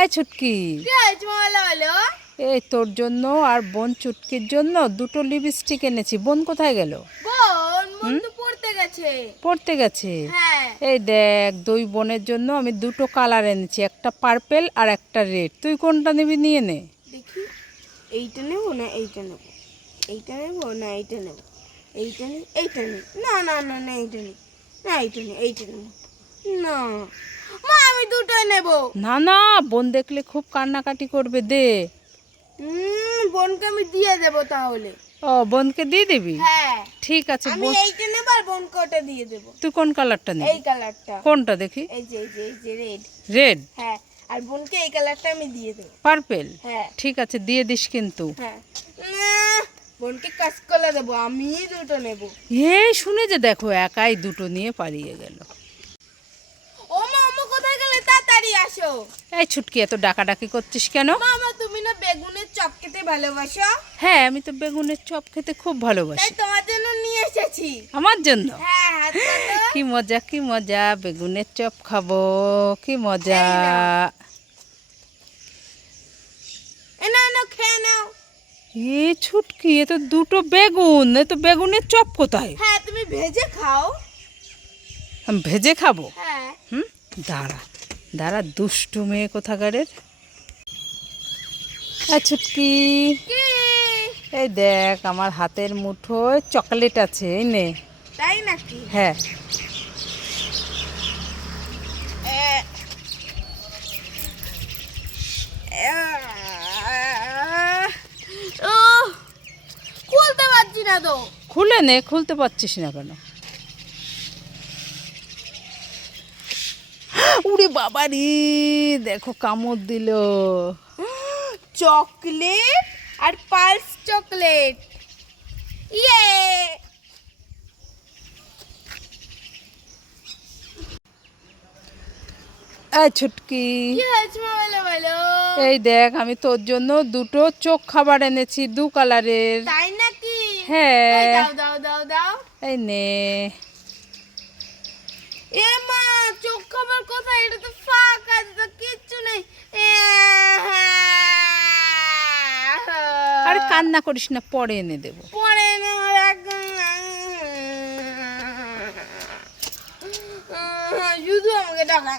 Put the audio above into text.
এই ছুটকি। এই তোর জন্য আর বোন চুটকির জন্য দুটো লিপস্টিক এনেছি। বোন কোথায় গেল? পড়তে গেছে। হ্যাঁ। এই দেখ দুই বোনের জন্য আমি দুটো কালার এনেছি একটা পার্পেল আর একটা রেড তুই কোনটা নিবি নিয়ে নে। দেখি এইটা নেব না এইটা নেব? এইটা নেব না এইটা নেব? এইটা নে এইটা নে। না না না না এইটা নে। না এইটা নে এইটা নেব না। মা আমি দুটোই নেব। না না বোন দেখলে খুব কান্নাকাটি করবে দে। বোনকে আমি দিয়ে দেবো তাহলে। ও বোনকে দিয়ে দিবি? হ্যাঁ। ঠিক আছে আমি এইটা নেব আর বোনকে ওটা দিয়ে দেবো। তুই কোন কালারটা এই কালারটা। কোনটা দেখি? এই যে এই যে এই যে রেড রেড হ্যাঁ আর বোনকে এই কালারটা আমি দিয়ে দেবো। পার্পেল হ্যাঁ। ঠিক আছে দিয়ে দিস কিন্তু। হ্যাঁ। বোনকে কাঁচকলা দেবো আমি দুটো নেব। এই শুনে যে দেখো একাই দুটো নিয়ে পালিয়ে গেল ও মামা কোথায় গেলে তাড়াতাড়ি আসো এই ছুটকি এত ডাকাডাকি করছিস কেন? মামা তুমি না বেগুনের চপ খেতে ভালোবাসো? হ্যাঁ আমি তো বেগুনের চপ খেতে খুব ভালোবাসি। তোমার জন্য নিয়ে এসেছি। আমার জন্য? হ্যাঁ হাত কি মজা কি মজা বেগুনের চপ খাব কি মজা। এ ছুটকি এ তো দুটো বেগুন এ তো বেগুনের চপ কোথায়? হ্যাঁ তুমি ভেজে খাও। আমি ভেজে খাব? হ্যাঁ। হুম দাঁড়া। দাঁড়া দুষ্টু মেয়ে কোথাকারের? ছুটকি এই দেখ আমার হাতের মুঠোয় চকলেট আছে এই নে। তাই নাকি? হ্যাঁ। খুলতে পারছি না তো। খুলে নে খুলতে পারছিস না কেন? উড়ে বাবারি দেখো কামড় দিল। চকলেট আর পালস চকলেট। ইয়ে! এই ছুটকি। এই দেখ আমি তোর জন্য দুটো চোখ খাবার এনেছি দু কালারের। তাই নাকি? হ্যাঁ। দাও দাও দাও দাও। এই নে। এ মা খাবার কোথায় এটা তো ফাঁকা আছে তো কিচ্ছু নেই আরে কান্না করিস না পরে এনে দেব পরে এনে শুধু আমাকে টাকা